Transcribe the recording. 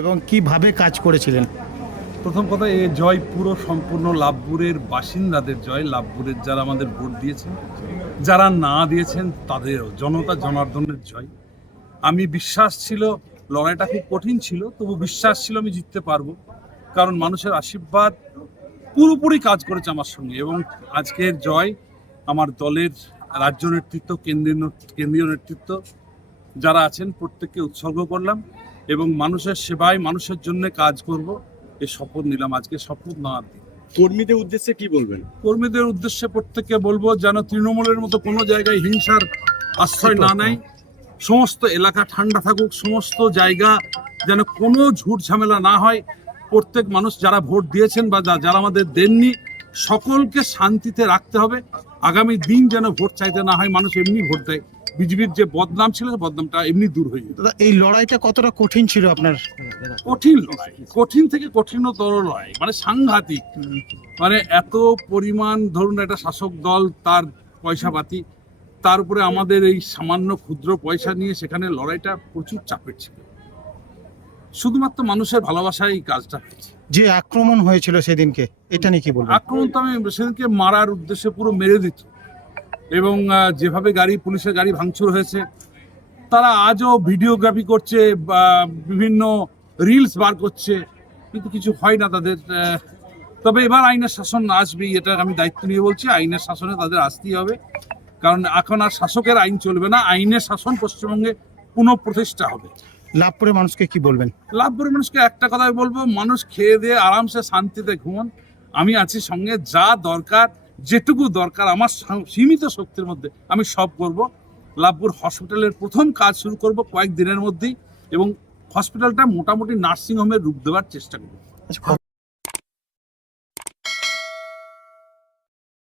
এবং কিভাবে কাজ করেছিলেন? প্রথম কথা, এ জয় পুরো সম্পূর্ণ লাভপুরের বাসিন্দাদের জয়। লাভপুরের যারা আমাদের ভোট দিয়েছেন, যারা না দিয়েছেন তাদেরও, জনতা জনার্দনের জয়। আমি বিশ্বাস ছিল, লড়াইটা খুব কঠিন ছিল, তবু বিশ্বাস ছিল আমি জিততে পারবো, কারণ মানুষের আশীর্বাদ পুরোপুরি কাজ করেছে আমার সঙ্গে। এবং আজকের জয় আমার দলের রাজ্য নেতৃত্ব, কেন্দ্রীয় নেতৃত্ব যারা আছেন প্রত্যেককে উৎসর্গ করলাম এবং মানুষের সেবায়, মানুষের জন্য কাজ করব, এই শপথ নিলাম। আজকে শপথ নেওয়ার দিন। কর্মীদের উদ্দেশ্যে কি বলবেন? কর্মীদের উদ্দেশ্যে প্রত্যেককে বলবো যেন তৃণমূলের মতো কোনো জায়গায় হিংসার আশ্রয় না নেয়। সমস্ত এলাকা ঠান্ডা থাকুক, সমস্ত জায়গা যেন কোনো ঝুট ঝামেলা না হয়। প্রত্যেক মানুষ যারা ভোট দিয়েছেন বা যারা আমাদের দেননি, সকলকে শান্তিতে রাখতে হবে। আগামী দিন যেন ভোট চাইতে না হয়, মানুষ এমনি ভোট দেয়। বিজেপির যে বদনাম ছিল, বদনামটা এমনি দূর হয়ে যাবে। দাদা, এই লড়াইটা কতটা কঠিন ছিল আপনার? কঠিন লড়াই, কঠিন থেকে কঠিনতর লড়াই, মানে সাংঘাতিক। মানে এত পরিমাণ, ধরুন একটা শাসক দল, তার পয়সাপাতি, তার উপরে আমাদের এই সামান্য ক্ষুদ্র পয়সা নিয়ে সেখানে লড়াইটা প্রচুর চাপের ছিল। শুধুমাত্র মানুষের ভালোবাসায় এই কাজটা হয়েছে। যে আক্রমণ হয়েছিল সেদিনকে, এটা নিয়ে কি বলবেন? আক্রমণ তো আমি সেদিনকে মারার উদ্দেশ্যে পুরো মেরে দিত, এবং যেভাবে পুলিশের গাড়ি ভাঙচুর হয়েছে, তারা আজও ভিডিওগ্রাফি করছে বা বিভিন্ন রিলস বার করছে, কিন্তু কিছু হয় না তাদের। তবে এবার আইনের শাসন আসবেই, এটা আমি দায়িত্ব নিয়ে বলছি। আইনের শাসনে তাদের আসতেই হবে, কারণ এখন আর শাসকের আইন চলবে না, আইনের শাসন পশ্চিমবঙ্গে পুনঃপ্রতিষ্ঠা হবে। লাভপুরের মানুষকে কি বলবেন? লাভপুরের মানুষকে একটা কথাই বলবো, মানুষ খেয়ে দিয়ে আরামসে শান্তিতে ঘুমন। আমি আছি সঙ্গে, যা দরকার, যেটুকু দরকার আমার সীমিত শক্তির মধ্যে আমি সব করব। লাভপুর হসপিটালের প্রথম কাজ শুরু করব কয়েকদিনের মধ্যেই, এবং হসপিটালটা মোটামুটি নার্সিংহোমের রূপ দেওয়ার চেষ্টা করব। আচ্ছা,